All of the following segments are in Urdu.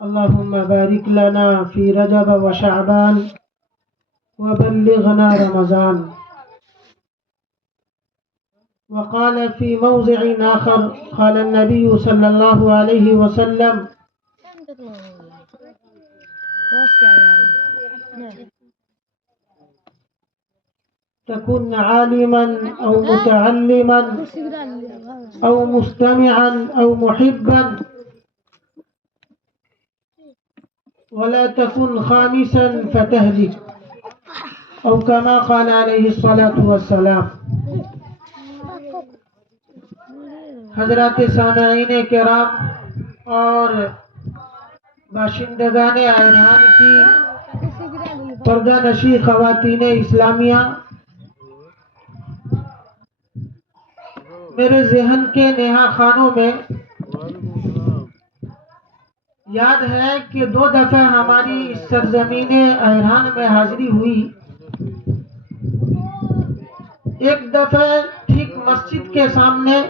اللهم بارك لنا في رجب وشعبان وبلغنا رمضان. وقال في موضع آخر قال النبي صلى الله عليه وسلم تكن عالما أو متعلما أو مستمعا أو محبا ولا تكن خامسا فتهلك أو كما قال عليه الصلاة والسلام. حضرات سامعین کرام اور باشندگان ایران کی پردہ نشی خواتین اسلامیہ، میرے ذہن کے نہا خانوں میں یاد ہے کہ 2 دفعہ ہماری اس سرزمین ایران میں حاضری ہوئی. ایک دفعہ ٹھیک مسجد کے سامنے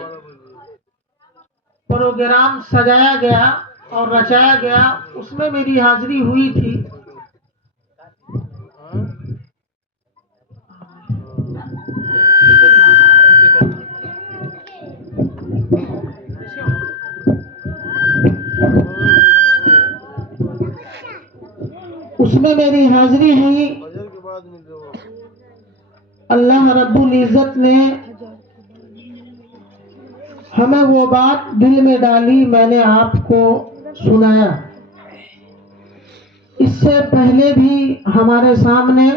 پروگرام سجایا گیا اور رچایا گیا، اس میں میری حاضری ہوئی تھی. اس میں میری حاضری ہوئی. اللہ رب العزت نے ہمیں وہ بات دل میں ڈالی، میں نے آپ کو سنایا. اس سے پہلے بھی ہمارے سامنے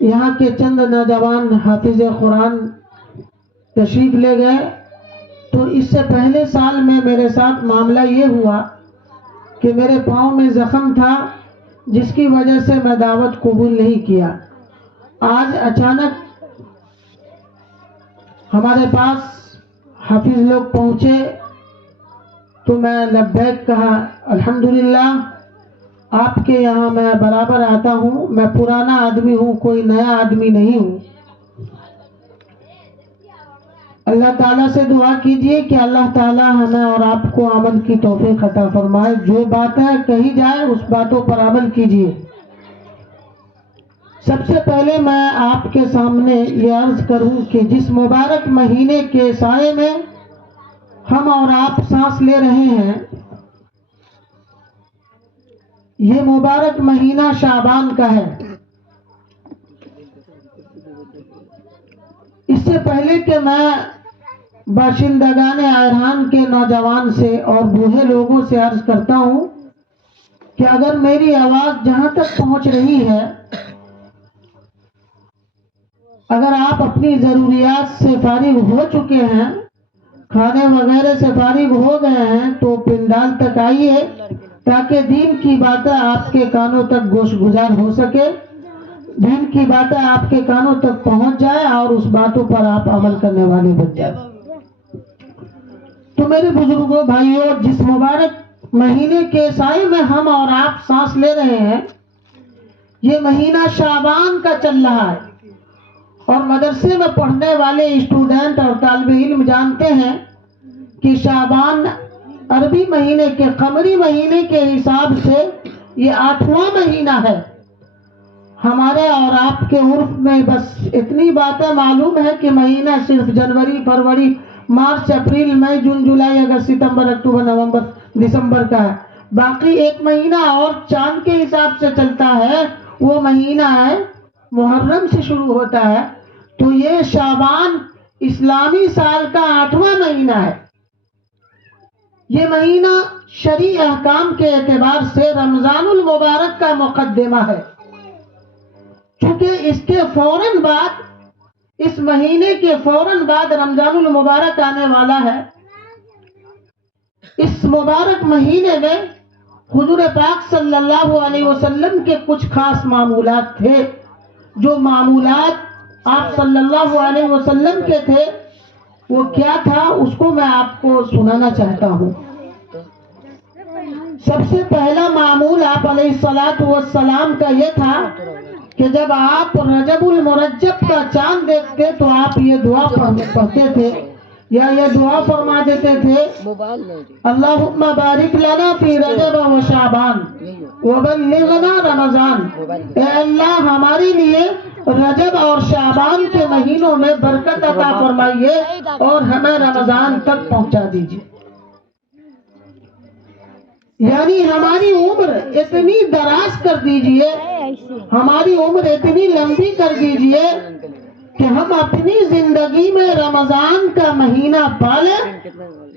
یہاں کے چند نوجوان حافظ قرآن تشریف لے گئے. تو اس سے پہلے سال میں میرے ساتھ معاملہ یہ ہوا کہ میرے پاؤں میں زخم تھا، جس کی وجہ سے میں دعوت قبول نہیں کیا. آج اچانک ہمارے پاس حافظ لوگ پہنچے تو میں لبیک کہا. الحمدللہ آپ کے یہاں میں برابر آتا ہوں، میں پرانا آدمی ہوں، کوئی نیا آدمی نہیں ہوں. اللہ تعالیٰ سے دعا کیجئے کہ اللہ تعالیٰ ہمیں اور آپ کو عمل کی توفیق عطا فرمائے. جو باتیں کہی جائے اس باتوں پر عمل کیجئے. سب سے پہلے میں آپ کے سامنے یہ عرض کروں کہ جس مبارک مہینے کے سائے میں ہم اور آپ سانس لے رہے ہیں، یہ مبارک مہینہ شعبان کا ہے. اس سے پہلے کہ میں باشندگان ایران کے نوجوان سے اور بوڑھے لوگوں سے عرض کرتا ہوں کہ اگر میری آواز جہاں تک پہنچ رہی ہے، اگر آپ اپنی ضروریات سے فارغ ہو چکے ہیں، کھانے وغیرہ سے فارغ ہو گئے ہیں، تو پنڈال تک آئیے تاکہ دین کی باتیں آپ کے کانوں تک گوش گزار ہو سکے، دین کی باتیں آپ کے کانوں تک پہنچ جائے اور اس باتوں پر آپ عمل کرنے والے بن جائیں. تو میرے بزرگوں، بھائیوں، جس مبارک مہینے کے سائے میں ہم اور آپ سانس لے رہے ہیں، یہ مہینہ شعبان کا چل رہا ہے. اور مدرسے میں پڑھنے والے اسٹوڈنٹ اور طالب علم جانتے ہیں کہ شعبان عربی مہینے کے قمری مہینے کے حساب سے یہ 8واں مہینہ ہے. ہمارے اور آپ کے عرف میں بس اتنی باتیں معلوم ہے کہ مہینہ صرف جنوری، فروری، مارچ، اپریل، مئی، جون، جولائی، اگست، ستمبر، اکتوبر، نومبر، دسمبر کا ہے. باقی ایک مہینہ اور چاند کے حساب سے چلتا ہے، وہ مہینہ ہے محرم سے شروع ہوتا ہے. تو یہ شعبان اسلامی سال کا 8واں مہینہ ہے. یہ مہینہ شرعی احکام کے اعتبار سے رمضان المبارک کا مقدمہ ہے. چونکہ اس کے فوراً بعد، اس مہینے کے فوراً بعد رمضان المبارک آنے والا ہے. اس مبارک مہینے میں حضور پاک صلی اللہ علیہ وسلم کے کچھ خاص معمولات تھے. جو معمولات آپ صلی اللہ علیہ وسلم کے تھے وہ کیا تھا، اس کو میں آپ کو سنانا چاہتا ہوں. سب سے پہلا معمول آپ علیہ السلام کا یہ تھا کہ جب آپ رجب المرجب کا چاند دیکھتے تو آپ یہ دعا پڑھتے تھے یا یہ دعا فرما دیتے تھے اللہم بارک لنا فی رجب و شعبان وبلغنا رمضان، اے اللہ ہمارے لیے رجب اور شعبان کے مہینوں میں برکت عطا فرمائیے اور ہمیں رمضان تک پہنچا دیجیے۔ یعنی ہماری عمر اتنی دراز کر دیجئے، ہماری عمر اتنی لمبی کر دیجئے کہ ہم اپنی زندگی میں رمضان کا مہینہ پالیں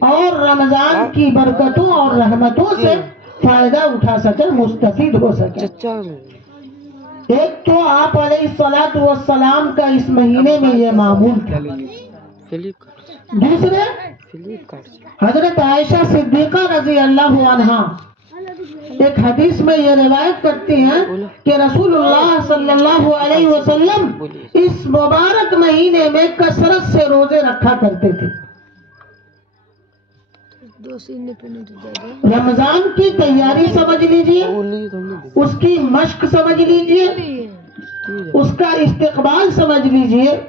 اور رمضان کی برکتوں اور رحمتوں سے فائدہ اٹھا سکیں، مستفید ہو سکیں۔ ایک تو آپ علیہ الصلاۃ والسلام کا اس مہینے میں یہ معمول تھا۔ دوسرے، حضرت عائشہ صدیقہ رضی اللہ عنہا ایک حدیث میں یہ روایت کرتی ہیں کہ رسول اللہ صلی اللہ علیہ وسلم اس مبارک مہینے میں کثرت سے روزے رکھا کرتے تھے۔ رمضان کی تیاری سمجھ لیجئے، اس کی مشق سمجھ لیجئے، اس کا استقبال سمجھ لیجئے۔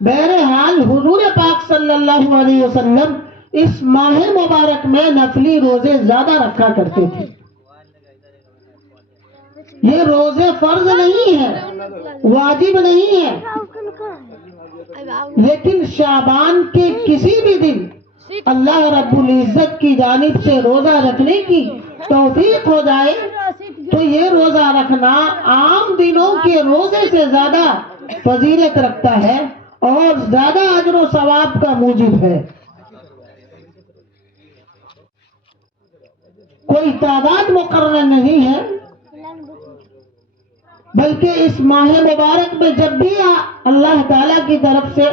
بہرحال حضور پاک صلی اللہ علیہ وسلم اس ماہ مبارک میں نفلی روزے زیادہ رکھا کرتے تھے۔ یہ روزے فرض نہیں ہے، واجب نہیں ہے، لیکن شعبان کے کسی بھی دن اللہ رب العزت کی جانب سے روزہ رکھنے کی توفیق ہو جائے تو یہ روزہ رکھنا عام دنوں کے روزے سے زیادہ فضیلت رکھتا ہے اور زیادہ اجر و ثواب کا موجب ہے۔ کوئی تعداد مقرر نہیں ہے، بلکہ اس ماہ مبارک میں جب بھی اللہ تعالیٰ کی طرف سے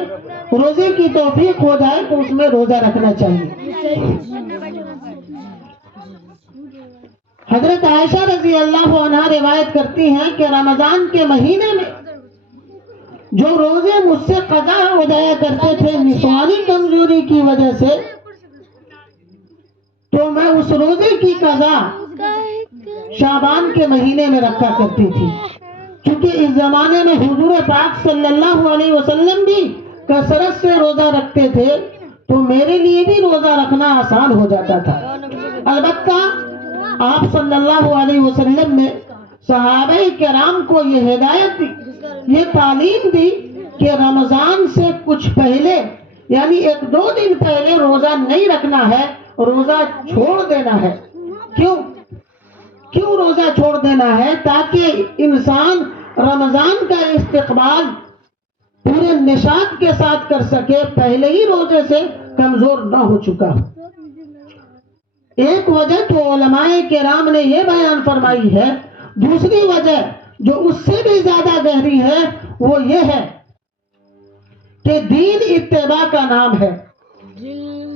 روزے کی توفیق ہو جائے تو اس میں روزہ رکھنا چاہیے۔ حضرت عائشہ رضی اللہ عنہا روایت کرتی ہیں کہ رمضان کے مہینے میں جو روزے مجھ سے قضا ہو جایا کرتے تھے نسوانی کمزوری کی وجہ سے، تو میں اس روزے کی قضا شعبان کے مہینے میں رکھا کرتی تھی، کیونکہ اس زمانے میں حضور پاک صلی اللہ علیہ وسلم بھی کثرت سے روزہ رکھتے تھے، تو میرے لیے بھی روزہ رکھنا آسان ہو جاتا تھا۔ البتہ آپ صلی اللہ علیہ وسلم نے صحابہ کرام کو یہ ہدایت دی، یہ تعلیم دی کہ رمضان سے کچھ پہلے یعنی 1-2 دن پہلے روزہ نہیں رکھنا ہے، روزہ چھوڑ دینا ہے۔ کیوں روزہ چھوڑ دینا ہے؟ تاکہ انسان رمضان کا استقبال پورے نشاط کے ساتھ کر سکے، پہلے ہی روزے سے کمزور نہ ہو چکا ہو۔ ایک وجہ تو علماء کرام نے یہ بیان فرمائی ہے، دوسری وجہ جو اس سے بھی زیادہ گہری ہے وہ یہ ہے کہ دین اتباع کا نام ہے،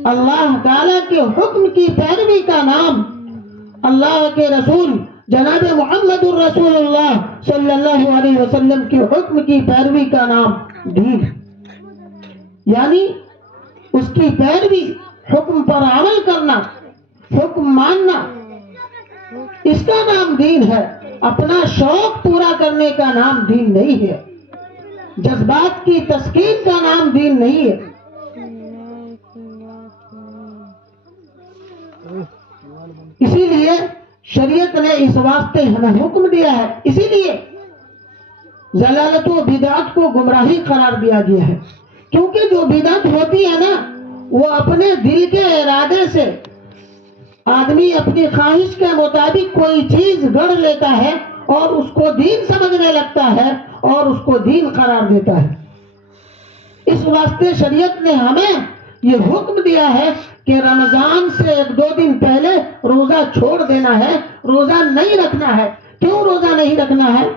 اللہ تعالیٰ کے حکم کی پیروی کا نام، اللہ کے رسول جناب محمد الرسول اللہ صلی اللہ علیہ وسلم کے حکم کی پیروی کا نام دین، یعنی اس کی پیروی، حکم پر عمل کرنا، حکم ماننا، اس کا نام دین ہے۔ اپنا شوق پورا کرنے کا نام دین نہیں ہے، جذبات کی تسکین کا نام دین نہیں ہے۔ اسی لیے شریعت نے اس واسطے ہمیں حکم دیا ہے، اسی لیے ضلالت و بدعت کو گمراہی قرار دیا گیا ہے، کیونکہ جو بدعت ہوتی ہے نا وہ اپنے دل کے ارادے سے آدمی اپنی خواہش کے مطابق کوئی چیز گڑھ لیتا ہے اور اس کو دین سمجھنے لگتا ہے اور اس کو دین قرار دیتا ہے۔ اس واسطے شریعت نے ہمیں یہ حکم دیا ہے کہ رمضان سے 1-2 دن پہلے روزہ چھوڑ دینا ہے، روزہ نہیں رکھنا ہے۔ کیوں روزہ نہیں رکھنا ہے؟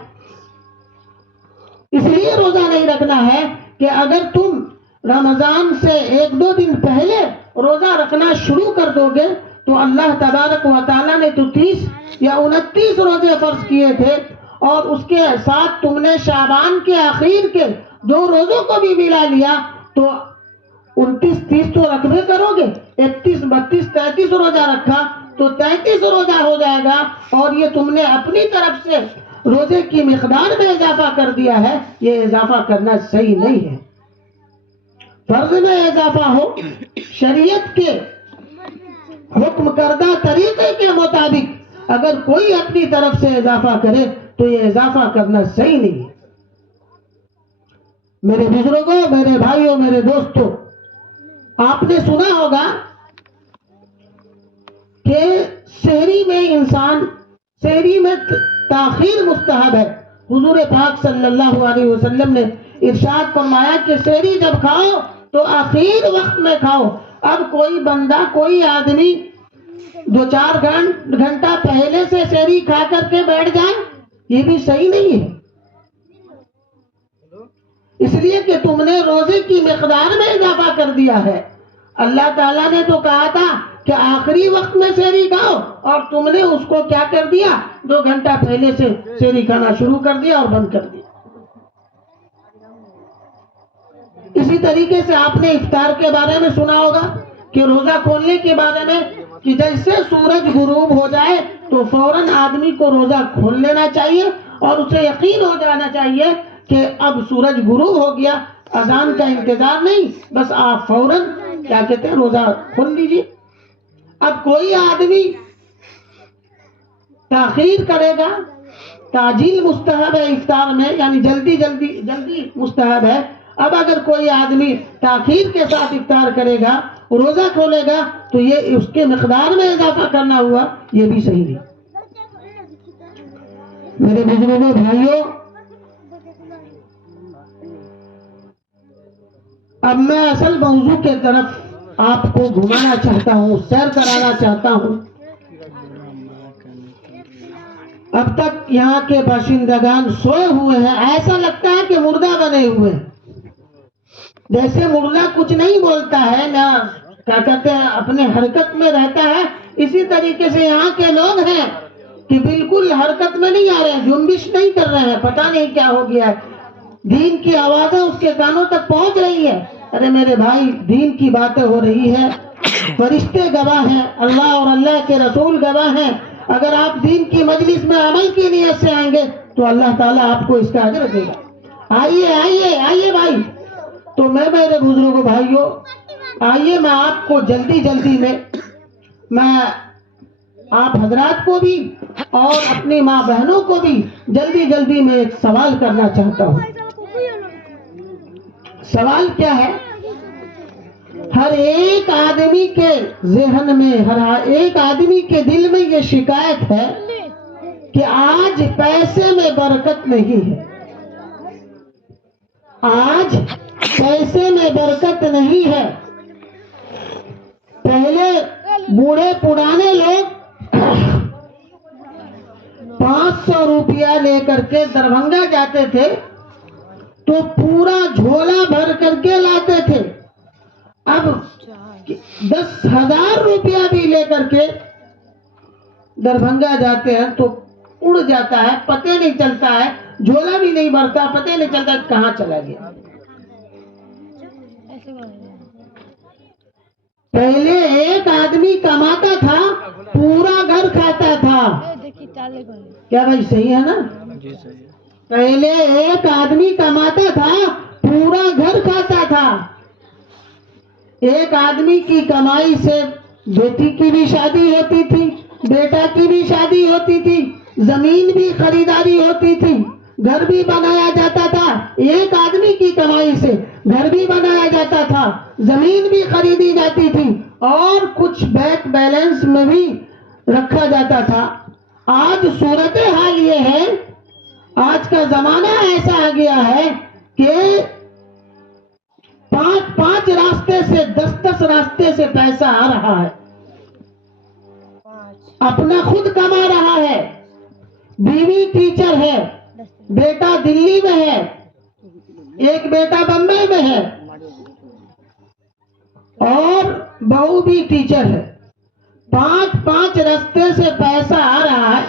اس لیے روزہ نہیں رکھنا ہے کہ اگر تم رمضان سے 1-2 دن پہلے روزہ رکھنا شروع کر دو گے تو اللہ تبارک و تعالیٰ نے تو 30 یا 29 روزے فرض کیے تھے، اور اس کے ساتھ تم نے شعبان کے آخر کے 2 روزوں کو بھی ملا لیا تو 29-30 تو رکھنے کرو گے، 31-32-33 روزہ رکھا تو 33 روزہ ہو جائے گا، اور یہ تم نے اپنی طرف سے روزے کی مقدار میں اضافہ کر دیا ہے، یہ اضافہ کرنا صحیح نہیں ہے۔ فرض میں اضافہ ہو، شریعت کے حکم کردہ طریقے کے مطابق اگر کوئی اپنی طرف سے اضافہ کرے تو یہ اضافہ کرنا صحیح نہیں ہے۔ میرے بزرگوں، میرے بھائیوں، میرے دوستوں، آپ نے سنا ہوگا کہ سحری میں تاخیر مستحب ہے۔ حضور پاک صلی اللہ علیہ وسلم نے ارشاد فرمایا کہ سحری جب کھاؤ تو آخر وقت میں کھاؤ۔ اب کوئی بندہ، کوئی آدمی 2-4 گھنٹہ پہلے سے سحری کھا کر کے بیٹھ جائے، یہ بھی صحیح نہیں ہے، اس لیے کہ تم نے روزے کی مقدار میں اضافہ کر دیا ہے۔ اللہ تعالیٰ نے تو کہا تھا کہ آخری وقت میں سحری کھاؤ، اور تم نے اس کو کیا کر دیا، 2 گھنٹہ پہلے سے سحری کھانا شروع کر دیا اور بند کر دیا۔ اسی طریقے سے آپ نے افطار کے بارے میں سنا ہوگا کہ روزہ کھولنے کے بارے میں کہ جیسے سورج غروب ہو جائے تو فوراً آدمی کو روزہ کھول لینا چاہیے، اور اسے یقین ہو جانا چاہیے کہ اب سورج غروب ہو گیا، اذان کا انتظار نہیں، بس آپ فوراً کیا کہتے ہیں روزہ کھول لیجیے۔ اب کوئی آدمی تاخیر کرے گا، تعجیل مستحب ہے افطار میں، یعنی جلدی مستحب ہے۔ اب اگر کوئی آدمی تاخیر کے ساتھ افطار کرے گا، روزہ کھولے گا، تو یہ اس کے مقدار میں اضافہ کرنا ہوا، یہ بھی صحیح نہیں۔ میرے بزرگوں، بھائیوں، اب میں اصل موضوع کے طرف آپ کو گھمانا چاہتا ہوں، سیر کرانا چاہتا ہوں۔ اب تک یہاں کے باشندگان سوئے ہوئے ہیں، ایسا لگتا ہے کہ مردہ بنے ہوئے ہیں، جیسے مردہ کچھ نہیں بولتا ہے، نہ کیا کہتے ہیں اپنے حرکت میں رہتا ہے، اسی طریقے سے یہاں کے لوگ ہیں کہ بالکل حرکت میں نہیں آ رہے ہیں، جنبش نہیں کر رہے ہیں، پتہ نہیں کیا ہو گیا ہے۔ دین کی آوازیں اس کے کانوں تک پہنچ رہی ہے۔ ارے میرے بھائی، دین کی باتیں ہو رہی ہے، فرشتے گواہ ہیں، اللہ اور اللہ کے رسول گواہ ہیں۔ اگر آپ دین کی مجلس میں عمل کی نیت سے آئیں گے تو اللہ تعالیٰ آپ کو اس کا اجر دے گا۔ آئیے بھائی۔ تو میں میرے بزرگوں، بھائیوں، آئیے میں آپ کو جلدی میں آپ حضرات کو بھی اور اپنی ماں بہنوں کو بھی جلدی میں ایک سوال کرنا چاہتا ہوں۔ سوال کیا ہے؟ ہر ایک آدمی کے ذہن میں، ہر ایک آدمی کے دل میں یہ شکایت ہے کہ آج پیسے میں برکت نہیں ہے، آج پیسے میں برکت نہیں ہے۔ پہلے بوڑھے پرانے لوگ 500 روپیہ لے کر کے دربھنگہ جاتے تھے تو پورا جھولا بھر کر کے لاتے تھے۔ اب 10,000 روپیہ بھی لے کر کے دربھنگہ جاتے ہیں تو اڑ جاتا ہے، پتہ نہیں چلتا ہے، جھولا بھی نہیں بھرتا، پتہ نہیں چلتا کہاں چلا گیا۔ پہلے ایک آدمی کماتا تھا، پورا گھر کھاتا تھا۔ کیا بھائی صحیح ہے نا؟ پہلے ایک آدمی کماتا تھا، پورا گھر کھاتا تھا۔ ایک آدمی کی کمائی سے بیٹی کی بھی شادی ہوتی تھی، بیٹا کی بھی شادی ہوتی تھی، زمین بھی خریداری ہوتی تھی، گھر بھی بنایا جاتا تھا۔ ایک آدمی کی کمائی سے گھر بھی بنایا جاتا تھا، زمین بھی خریدی جاتی تھی، اور کچھ بینک بیلنس میں بھی رکھا جاتا تھا۔ آج صورتحال یہ ہے، آج کا زمانہ ایسا آ گیا ہے کہ 5 راستے سے 10 راستے سے پیسہ آ رہا ہے، اپنا خود کما رہا ہے، بیوی ٹیچر ہے، بیٹا دلی میں ہے، ایک بیٹا بمبئی میں ہے، اور بہو بھی ٹیچر ہے۔ 5 راستے سے پیسہ آ رہا ہے،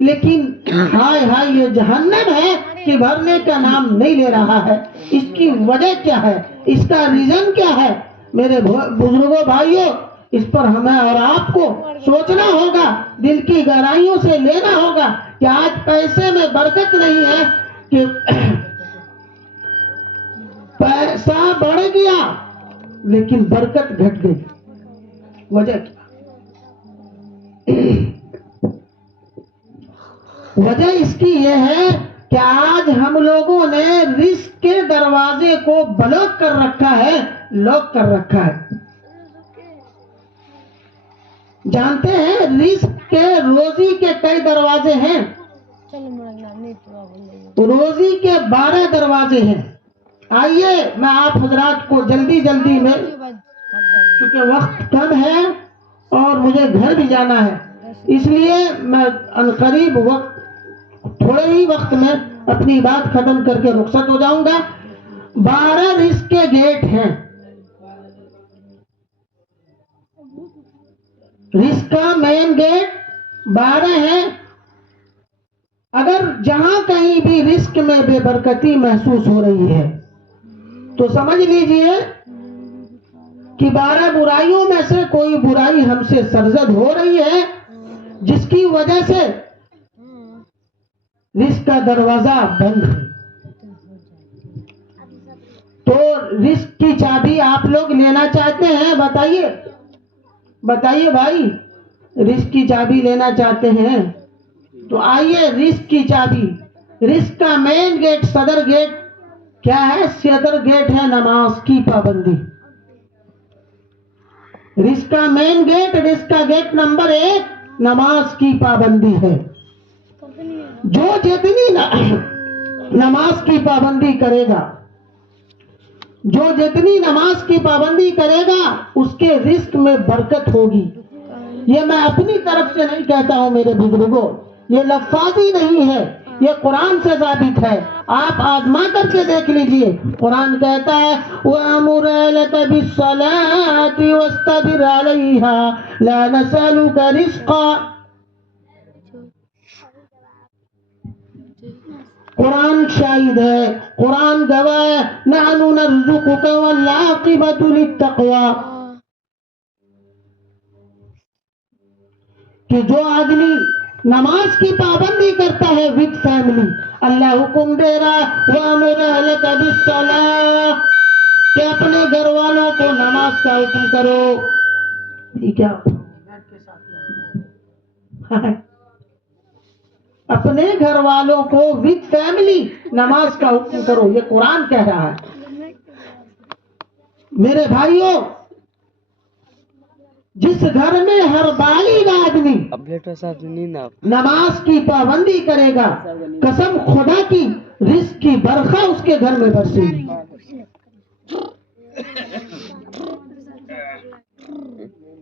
لیکن ہائے یہ جہنم ہے کہ بھرنے کا نام نہیں لے رہا ہے۔ اس کی وجہ کیا ہے؟ اس کا ریزن کیا ہے؟ میرے بزرگوں، بھائیوں، اس پر ہمیں اور آپ کو سوچنا ہوگا، دل کی گہرائیوں سے لینا ہوگا کہ آج پیسے میں برکت نہیں ہے کہ پیسہ بڑھ گیا لیکن برکت گھٹ گئی. وجہ کیا؟ وجہ اس کی یہ ہے کہ آج ہم لوگوں نے رزق کے دروازے کو بلاک کر رکھا ہے، لاک کر رکھا ہے. جانتے ہیں رزق کے، روزی کے کئی دروازے ہیں. روزی کے 12 دروازے ہیں. آئیے میں آپ حضرات کو جلدی جلدی میں، چونکہ وقت کم ہے اور مجھے گھر بھی جانا ہے، اس لیے میں عنقریب تھوڑے ہی وقت میں اپنی بات ختم کر کے رخصت ہو جاؤں گا. 12 رزق کے گیٹ ہیں. رزق کا مین گیٹ 12 ہے. اگر جہاں کہیں بھی رزق میں بے برکتی محسوس ہو رہی ہے تو سمجھ لیجئے کہ 12 برائیوں میں سے کوئی برائی ہم سے سرزد ہو رہی ہے، جس کی وجہ سے رزق کا دروازہ بند ہے. تو رزق کی چابی آپ لوگ لینا چاہتے ہیں؟ بتائیے بھائی، رزق کی چابی لینا چاہتے ہیں تو آئیے. رزق کی چابی، رزق کا مین گیٹ، صدر گیٹ کیا ہے؟ صدر گیٹ ہے نماز کی پابندی. رزق کا مین گیٹ، رزق کا گیٹ نمبر 1 نماز کی پابندی ہے. جو جتنی نماز کی پابندی کرے گا، جو جتنی نماز کی پابندی کرے گا اس کے رزق میں برکت ہوگی. یہ میں اپنی طرف سے نہیں کہتا ہوں میرے بزرگوں، یہ لفاظی نہیں ہے، یہ قرآن سے ثابت ہے. آپ آزما کر کے دیکھ لیجئے. قرآن کہتا ہے وَأَمُرْ أَهْلَكَ بِالصَّلَاةِ وَاسْتَبِرْ عَلَيْهَا لَا نَسْأَلُكَ رِزْقًا. قرآن شاہد ہے، قرآن گواہ ہے. نَحْنُ نَرْزُقُكَ وَالْعَاقِبَةُ لِلتَّقْوَىٰ. کہ جو آدمی نماز کی پابندی کرتا ہے وتھ فیملی، اللہ حکم دے رہا وَأَمُرْ أَهْلَكَ بِالصَّلَاةِ کہ اپنے گھر والوں کو نماز کا حکم کرو. یہ کیا؟ اپنے گھر والوں کو وتھ فیملی نماز کا حکم کرو، یہ قرآن کہہ رہا ہے. میرے بھائیوں، جس گھر میں ہر بالغ آدمی نماز کی پابندی کرے گا، قسم خدا کی رزق کی برکھا اس کے گھر میں برسے گی.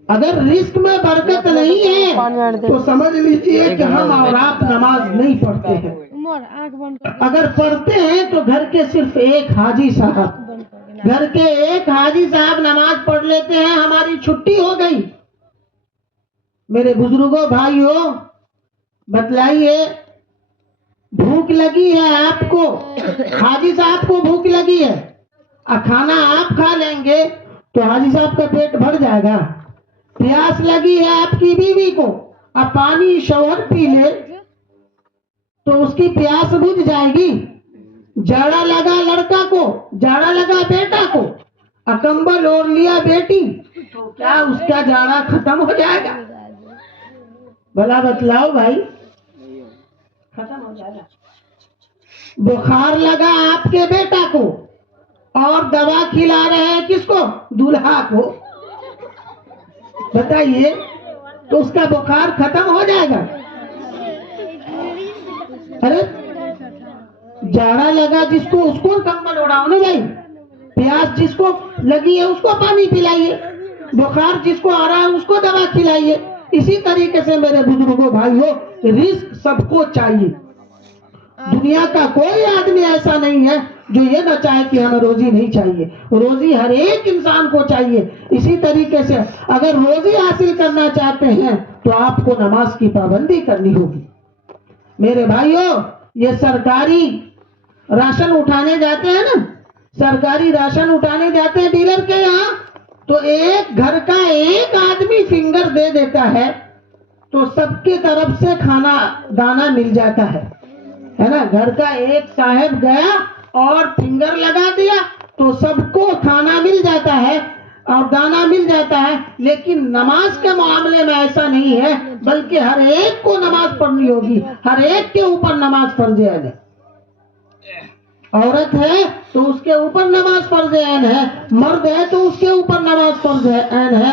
اگر رزق میں برکت نہیں ہے تو سمجھ لیجئے کہ ہم اور آپ نماز نہیں پڑھتے ہیں. اگر پڑھتے ہیں تو گھر کے صرف ایک حاجی صاحب، گھر کے ایک حاجی صاحب نماز پڑھ لیتے ہیں، ہماری چھٹی ہو گئی. میرے بزرگوں، بھائیوں، بتلائیے، بھوک لگی ہے آپ کو، حاجی صاحب کو بھوک لگی ہے، کھانا آپ کھا لیں گے تو حاجی صاحب کا پیٹ بھر جائے گا. پیاس لگی ہے آپ کی بیوی کو، اب پانی شوہر پی لے تو اس کی پیاس بجھ جائے گی. جاڑا لگا لڑکا کو، جاڑا لگا بیٹا کو، کمبل اوڑھ لیا بیٹی، تو کیا اس کا جاڑا ختم ہو جائے گا؟ بھلا بتلاؤ بھائی، ختم ہو جائے گا؟ بخار لگا آپ کے بیٹا کو اور دوا کھلا رہے ہیں کس کو؟ دولہا کو. بتائیے تو اس کا بخار ختم ہو جائے گا؟ ارے جاڑا لگا جس کو اس کو کمبل اڑاؤ نا بھائی، پیاس جس کو لگی ہے اس کو پانی پلائیے، بخار جس کو آ رہا ہے اس کو دوا کھلائیے. اسی طریقے سے میرے بزرگوں، بھائیوں، رزق سب کو چاہیے. دنیا کا کوئی آدمی ایسا نہیں ہے جو یہ نہ چاہے کہ ہمیں روزی نہیں چاہیے. روزی ہر ایک انسان کو چاہیے. اسی طریقے سے اگر روزی حاصل کرنا چاہتے ہیں تو آپ کو نماز کی پابندی کرنی ہوگی. میرے بھائیوں، یہ سرکاری راشن اٹھانے جاتے ہیں نا، سرکاری راشن اٹھانے جاتے ہیں ڈیلر کے یہاں، تو ایک گھر کا ایک آدمی فنگر دے دیتا ہے تو سب کی طرف سے کھانا دانا مل جاتا ہے نا. گھر کا ایک صاحب گیا اور فنگر لگا دیا تو سب کو کھانا مل جاتا ہے. اور دانا مل جاتا ہے، لیکن نماز کے معاملے میں ایسا نہیں ہے، بلکہ ہر ایک کو نماز پڑھنی ہوگی، ہر ایک کے اوپر نماز فرض عین ہے۔ عورت ہے تو اس کے اوپر نماز فرض عین ہے، مرد ہے تو اس کے اوپر نماز فرض عین ہے،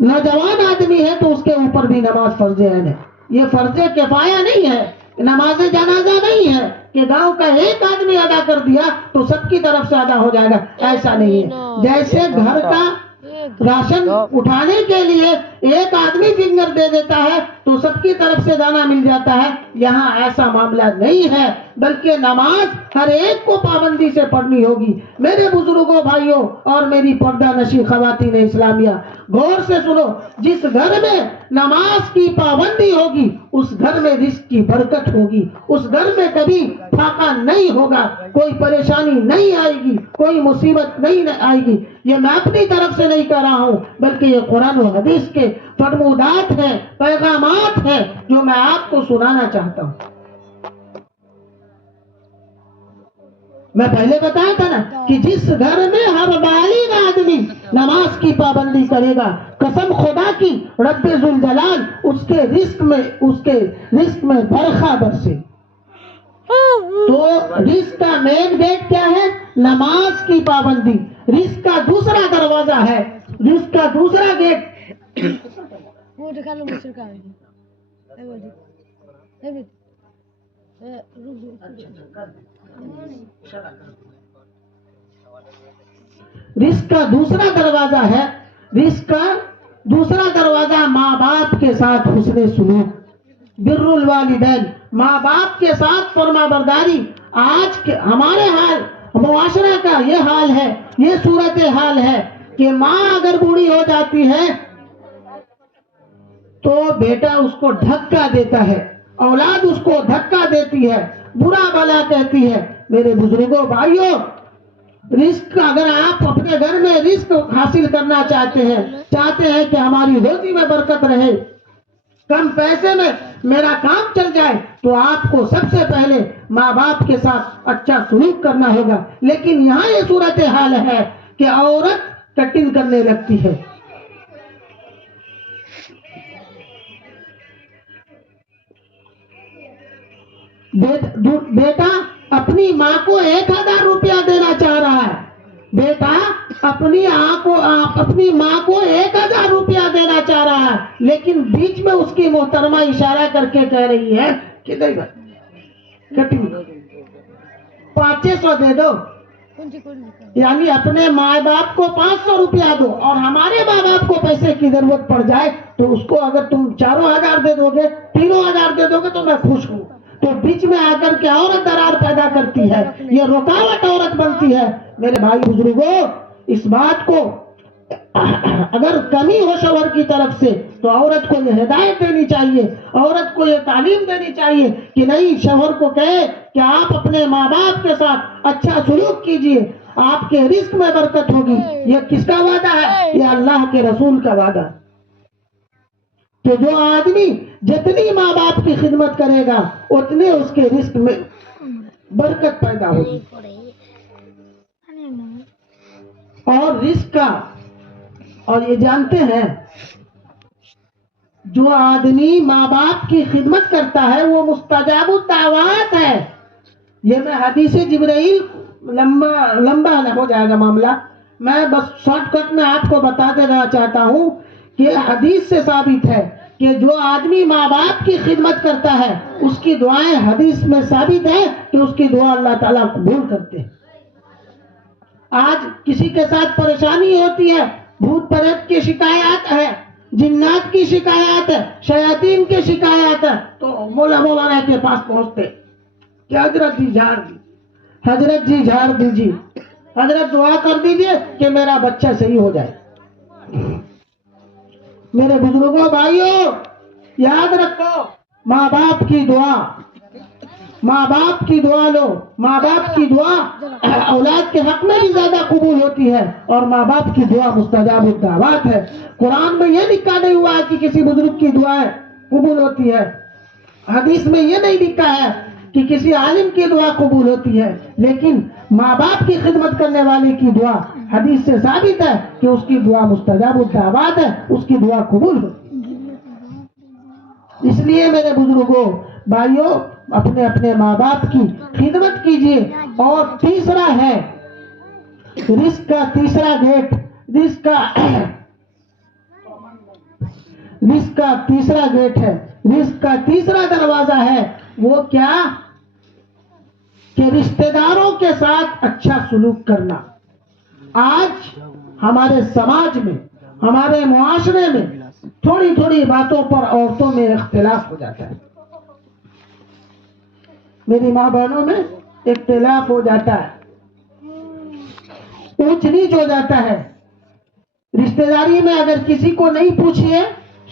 نوجوان آدمی ہے تو اس کے اوپر بھی نماز فرض عین ہے۔ یہ فرض کفایہ نہیں ہے، نماز جنازہ نہیں ہے کہ گاؤں کا ایک آدمی ادا کر دیا تو سب کی طرف سے ادا ہو جائے گا، ایسا نہیں ہے۔ جیسے گھر کا راشن اٹھانے کے لیے ایک آدمی فنگر دے دیتا ہے تو سب کی طرف سے دانا مل جاتا ہے، یہاں ایسا معاملہ نہیں ہے، بلکہ نماز ہر ایک کو پابندی سے پڑھنی ہوگی۔ میرے بزرگوں، بھائیوں اور میری پردہ نشی خواتین اسلامیہ، غور سے سنو، جس گھر میں نماز کی پابندی ہوگی اس گھر میں رزق کی برکت ہوگی، اس گھر میں کبھی فاقہ نہیں ہوگا، کوئی پریشانی نہیں آئے گی، کوئی مصیبت نہیں آئے گی۔ یہ میں اپنی طرف سے نہیں کہہ رہا ہوں، بلکہ یہ قرآن و حدیث کے فرمودات ہیں، پیغامات ہیں جو میں آپ کو سنانا چاہتا ہوں۔ میں پہلے بتایا تھا نا کہ جس گھر میں ہر بالغ آدمی نماز کی پابندی کرے گا، قسم خدا کی، رب ذوالجلال اس کے رزق میں برکھا برسے۔ تو رزق کا مین گیٹ کیا ہے؟ نماز کی پابندی۔ رزق کا دوسرا دروازہ ہے، رزق کا دوسرا گیٹ رزق کا دوسرا دروازہ ہے، رزق کا دوسرا دروازہ ماں باپ کے ساتھ حسن سلوک، بر الوالدین، ماں باپ کے ساتھ فرما برداری۔ آج کے ہمارے حال، معاشرہ کا یہ حال ہے، یہ صورت حال ہے کہ ماں اگر بوڑھی ہو جاتی ہے تو بیٹا اس کو دھکا دیتا ہے، اولاد اس کو دھکا دیتی ہے، برا بھلا کہتی ہے۔ میرے بزرگوں، بھائیوں، رزق، اگر آپ اپنے گھر میں رزق حاصل کرنا چاہتے ہیں کہ ہماری روزی میں برکت رہے، کم پیسے میں میرا کام چل جائے، تو آپ کو سب سے پہلے ماں باپ کے ساتھ اچھا سلوک کرنا ہوگا۔ لیکن یہاں یہ صورتحال ہے کہ عورت کٹنگ کرنے لگتی ہے، بیٹا اپنی ماں کو 1000 روپیہ دینا چاہ رہا ہے، بیٹا اپنی ماں کو 1000 روپیہ دینا چاہ رہا ہے، لیکن بیچ میں اس کی محترمہ اشارہ کر کے کہہ رہی ہے کہ نہیں بھائی 500 دے دو، یعنی اپنے ماں باپ کو 500 روپیہ دو، اور ہمارے ماں باپ کو پیسے کی ضرورت پڑ جائے تو اس کو اگر تم 4000 دے دو گے، 3000 دے دو گے تو میں خوش ہوں۔ تو بیچ میں آ کر کے عورت درار پیدا کرتی ہے، یہ رکاوٹ عورت بنتی ہے۔ میرے بھائی بزرگوں، اس بات کو اگر کمی ہو شوہر کی طرف سے تو عورت کو یہ ہدایت دینی چاہیے، عورت کو یہ تعلیم دینی چاہیے کہ نہیں، شوہر کو کہے کہ آپ اپنے ماں باپ کے ساتھ اچھا سلوک کیجئے، آپ کے رزق میں برکت ہوگی۔ یہ کس کا وعدہ ہے؟ یہ اللہ کے رسول کا وعدہ۔ تو جو آدمی جتنی ماں باپ کی خدمت کرے گا اتنے اس کے رزق میں برکت پیدا ہوگی۔ اور رزق کا، اور یہ جانتے ہیں، جو آدمی ماں باپ کی خدمت کرتا ہے وہ مستجاب الدعوات ہے۔ یہ میں حدیث جبرائیل، لمبا ہو جائے گا معاملہ، میں بس شارٹ کٹ میں آپ کو بتا دینا چاہتا ہوں کہ حدیث سے ثابت ہے کہ جو آدمی ماں باپ کی خدمت کرتا ہے اس کی دعائیں حدیث میں ثابت ہے کہ اس کی دعا اللہ تعالیٰ قبول کرتے ہیں۔ آج کسی کے ساتھ پریشانی ہوتی ہے، بھوت پریت کی شکایات ہے، جنات کی شکایات ہے، شیاطین کی شکایات ہے، تو مولانا کے پاس پہنچتے کہ حضرت جی جھاڑ دیجیے، حضرت جی جھاڑ دیجیے، حضرت دعا کر دیجیے کہ میرا بچہ صحیح ہو جائے۔ میرے بزرگوں، بھائیوں، یاد رکھو، ماں باپ کی دعا، ماں باپ کی دعا لو، ماں باپ کی دعا اولاد کے حق میں بھی زیادہ قبول ہوتی ہے، اور ماں باپ کی دعا مستجاب الدعوات ہے۔ قرآن میں یہ لکھا نہیں ہوا ہے کہ کسی بزرگ کی دعائیں قبول ہوتی ہے، حدیث میں یہ نہیں لکھا ہے کہ کسی عالم کی دعا قبول ہوتی ہے، لیکن ماں باپ کی خدمت کرنے والے کی دعا حدیث سے ثابت ہے کہ اس کی دعا مستجاب الدعوات ہے، اس کی دعا قبول ہو. اس لیے میرے بزرگوں، بھائیوں، اپنے اپنے ماں باپ کی خدمت کیجیے. اور تیسرا ہے رزق کا تیسرا گیٹ، رزق کا تیسرا گیٹ ہے، رزق کا تیسرا دروازہ ہے. وہ کیا؟ کہ رشتہ داروں کے ساتھ اچھا سلوک کرنا. آج ہمارے سماج میں، ہمارے معاشرے میں تھوڑی تھوڑی باتوں پر عورتوں میں اختلاف ہو جاتا ہے. میری ماں بہنوں میں اختلاف ہو جاتا ہے، اونچ نیچ ہو جاتا ہے. رشتہ داری میں اگر کسی کو نہیں پوچھیے،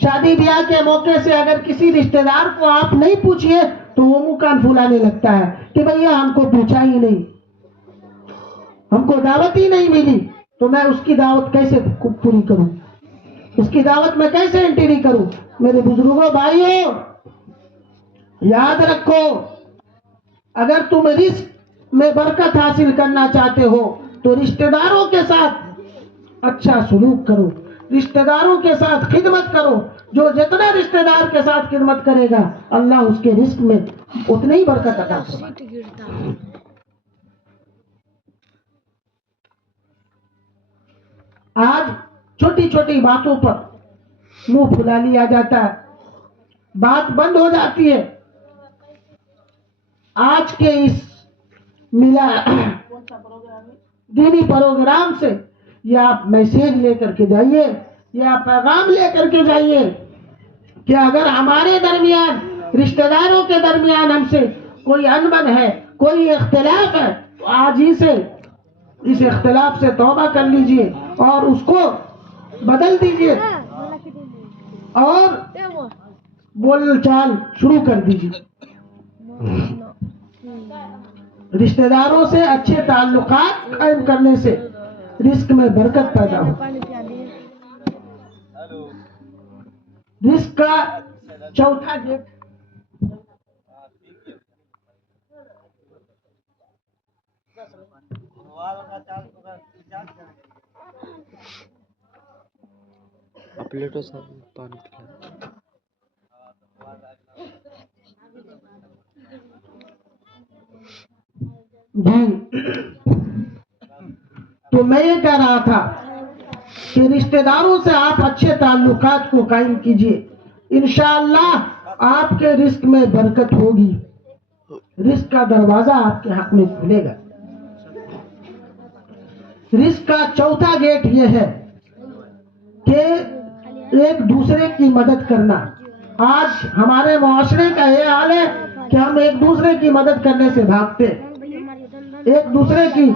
شادی بیاہ کے موقع سے اگر کسی رشتہ دار کو آپ نہیں پوچھیے تو وہ منہ کان پھلانے لگتا ہے کہ بھیا ہم کو پوچھا ہی نہیں، ہم کو دعوت ہی نہیں ملی، تو میں اس کی دعوت کیسے پوری کروں، اس کی دعوت میں کیسے انٹری کروں. میرے بزرگوں، بھائیوں، یاد رکھو، اگر تم رزق میں برکت حاصل کرنا چاہتے ہو تو رشتہ داروں کے ساتھ اچھا سلوک کرو، رشتہ داروں کے ساتھ خدمت کرو. جو جتنا رشتہ دار کے ساتھ خدمت کرے گا اللہ اس کے رزق میں اتنی ہی برکت عطا فرمائے. آج چھوٹی چھوٹی باتوں پر منہ پھلا لیا جاتا ہے، بات بند ہو جاتی ہے. آج کے اس ملا دینی پروگرام سے یا آپ میسیج لے کر کے جائیے یا پیغام لے کر کے جائیے کہ اگر ہمارے درمیان، رشتہ داروں کے درمیان ہم سے کوئی انبن ہے، کوئی اختلاف ہے، تو آج ہی سے اس اختلاف سے توبہ کر لیجئے اور اس کو بدل دیجئے اور بول چال شروع کر دیجئے. رشتہ داروں سے اچھے تعلقات قائم کرنے سے رزق میں برکت پیدا ہو. رزق کا چوتھا گیٹ تو میں یہ کہہ رہا تھا کہ رشتہ داروں سے آپ اچھے تعلقات کو قائم کیجئے، انشاءاللہ آپ کے رزق میں برکت ہوگی، رزق کا دروازہ آپ کے حق میں کھلے گا. رزق کا چوتھا گیٹ یہ ہے کہ ایک دوسرے کی مدد کرنا. آج ہمارے معاشرے کا یہ حال ہے کہ ہم ایک دوسرے کی مدد کرنے سے بھاگتے، ایک دوسرے کی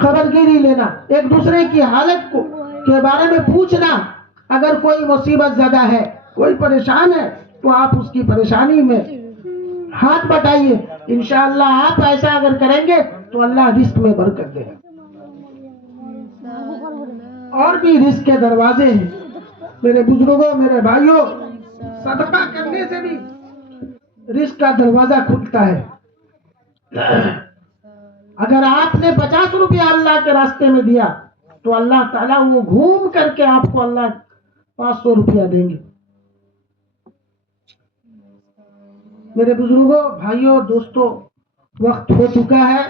خبرگیری لینا، ایک دوسرے کی حالت کے بارے میں پوچھنا. اگر کوئی مصیبت زدہ ہے، کوئی پریشان ہے تو آپ اس کی پریشانی میں ہاتھ بٹائیے. انشاءاللہ آپ ایسا اگر کریں گے تو اللہ رزق میں برکت دے گا. اور بھی رزق کے دروازے ہیں میرے بزرگوں، میرے بھائیوں. صدقہ کرنے سے بھی رزق کا دروازہ کھلتا ہے. اگر آپ نے 50 روپیہ اللہ کے راستے میں دیا تو اللہ تعالیٰ وہ گھوم کر کے آپ کو اللہ 500 روپیہ دیں گے. میرے بزرگوں، بھائیوں، دوستوں، وقت ہو چکا ہے.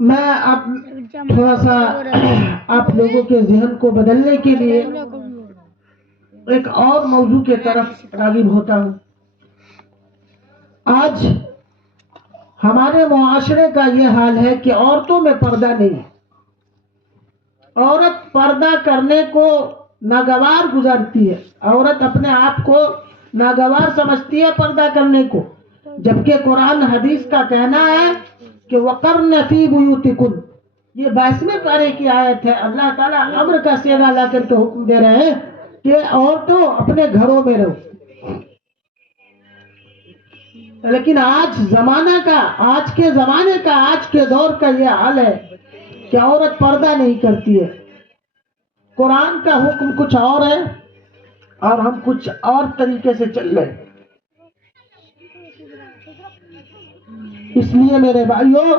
میں اب تھوڑا سا آپ لوگوں کے ذہن کو بدلنے کے لیے ایک اور موضوع کے طرف راغب ہوتا ہوں. آج ہمارے معاشرے کا یہ حال ہے کہ عورتوں میں پردہ نہیں. عورت پردہ کرنے کو ناگوار گزارتی ہے، عورت اپنے آپ کو ناگوار سمجھتی ہے پردہ کرنے کو، جبکہ قرآن حدیث کا کہنا ہے کہ وَقَرْنَ فِي بُيُوتِكُنَّ. یہ 22ویں پارے کی آیت ہے. اللہ تعالیٰ امر کا صیغہ لا کر کے حکم دے رہے ہیں کہ عورتوں اپنے گھروں میں رہو. لیکن آج زمانے کا آج کے دور کا یہ حال ہے کہ عورت پردہ نہیں کرتی ہے. قرآن کا حکم کچھ اور ہے اور ہم کچھ اور طریقے سے چل رہے ہیں. اس لیے میرے بھائیوں،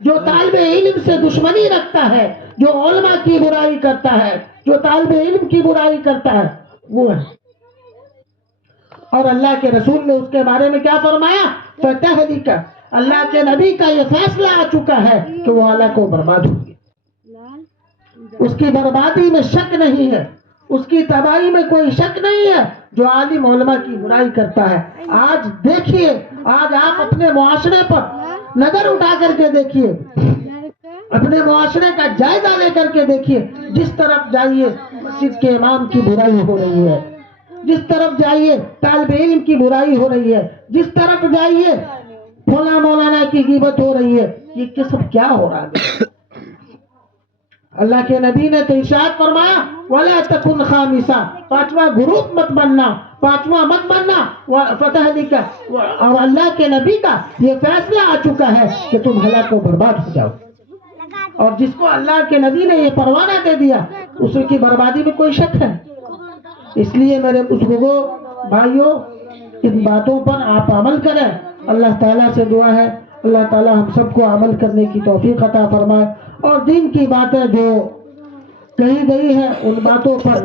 جو طالب علم سے دشمنی رکھتا ہے، جو علماء کی برائی کرتا ہے، جو طالب علم کی برائی کرتا ہے، وہ ہے۔ اور اللہ کے رسول نے اس کے بارے میں کیا فرمایا؟ فتہلک، اللہ کے نبی کا یہ فیصلہ آ چکا ہے کہ وہ ہلاک و برباد ہوگی، اس کی بربادی میں شک نہیں ہے، اس کی تباہی میں کوئی شک نہیں ہے جو عالم علماء کی برائی کرتا ہے۔ آج دیکھیے، آج آپ اپنے معاشرے پر نظر اٹھا کر کے دیکھیے، اپنے معاشرے کا جائزہ لے کر کے دیکھیے، جس طرف جائیے مسجد کے امام کی برائی ہو رہی ہے، جس طرف جائیے طالب علم کی برائی ہو رہی ہے، جس طرف جائیے فلاں مولانا کی غیبت ہو رہی ہے، یہ سب کیا ہو رہا ہے؟ اللہ کے نبی نے تو ارشاد فرمایا وَلَا تَكُنْ خَامِسًا، پانچواں گروپ مت بننا، پانچواں مت بننا، فتح اور اللہ کے نبی کا یہ فیصلہ آ چکا ہے کہ تم ہلاک و برباد ہو جاؤ، اور جس کو اللہ کے نبی نے یہ پروانہ دے دیا اس کی بربادی میں کوئی شک ہے؟ اس لیے میرے بزرگوں، بھائیوں، ان باتوں پر آپ عمل کریں۔ اللہ تعالیٰ سے دعا ہے اللہ تعالیٰ ہم سب کو عمل کرنے کی توفیق عطا فرمائے، اور دین کی باتیں جو کہی گئی ہیں ان باتوں پر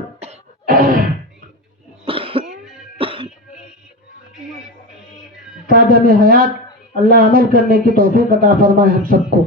تا دم حیات اللہ عمل کرنے کی توفیق عطا فرمائے ہم سب کو۔